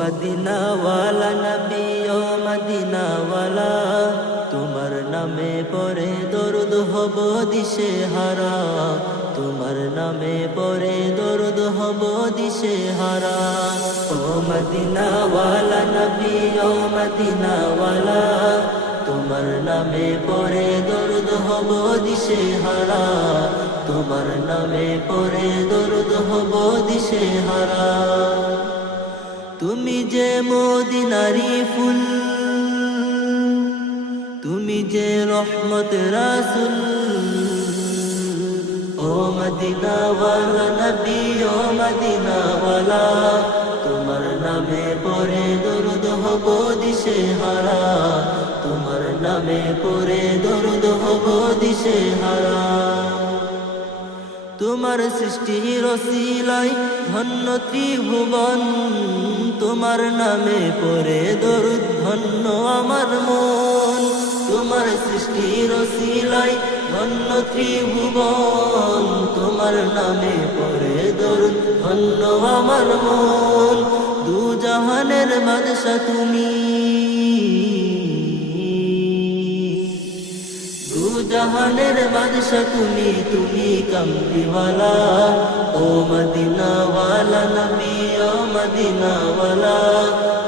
মদিনাওয়ালা নবী ও মদিনাওয়ালা তোমার নামে পরে দরুদ হব দিশে হারা তোমার নামে পরে দরুদ হব দিশে হারা ও নামে পরে দরুদ হব দিশে হারা তোমার নামে পরে দরুদ হব দিশে হারা তুমি যে মদিনারি ফুল, তুমি যে রহমত রাসুল, ও মদিনাওয়ালা নবী, ও মদিনাওয়ালা, তোমার নামে পরে দরুদ হব দিশে হারা নামে পরে দরুদ হব দিশে হারা। তোমার সৃষ্টি রসিলাই ধন্য ত্রিভুবন, তোমার নামে পরে দরুদ ধন্য আমার মন। তোমার সৃষ্টি রসিলাই ধন্য ত্রিভুবন, তোমার নামে পরে দরুদ ধন্য আমার মন। দু জাহানের বাদশা তুমি। জাহানের বাদশা তুমি তুমি কমলিওয়ালা। ও মদিনাওয়ালা নবী, ও মদিনাওয়ালা,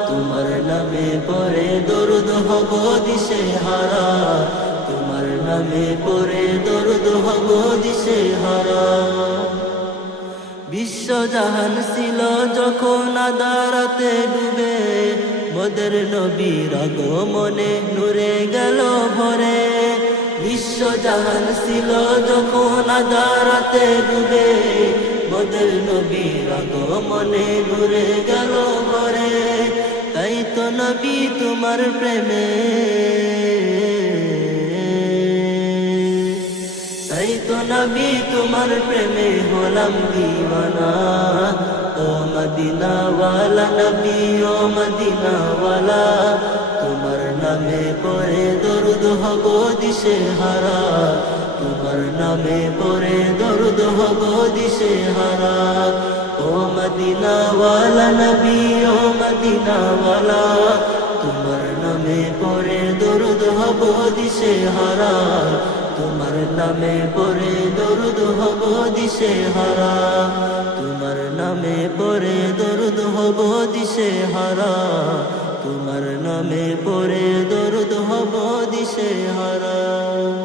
তোমার নামে পরে দরুদ হব দিশে হারা। তোমার নামে পরে দরুদ হব দিশে হারা। বিশ্ব জাহান ছিল যখন আদারাতে ডুবে, মোদের নবীর আগমনে নূরে গেল ভরে। বিশ্ব জাহান ছিল যখন আদারাতে ডুবে। মোদের নবীর আগমনে ঘুরে গেল ভরে তাই তো নবী তোমার প্রেমে। তাই তো নবী তোমার প্রেমে হলাম দিওয়ানা। ও মদিনাওয়ালা নবী, ও মদিনাওয়ালা, তোমার নামে পরে দরুদ দিশে হারা, তোমার নামে পরে দরুদ হব দিশে হারা। ও মদিনাওয়ালা নবী, ও মদিনাওয়ালা, তোমার নামে পরে দরুদ হব দিশে হারা। তোমার নামে পরে দরুদ হব দিশে হারা। তোমার নামে পরে দরুদ হব দিশে হারা। তোমার নামে পরে দরুদ হারা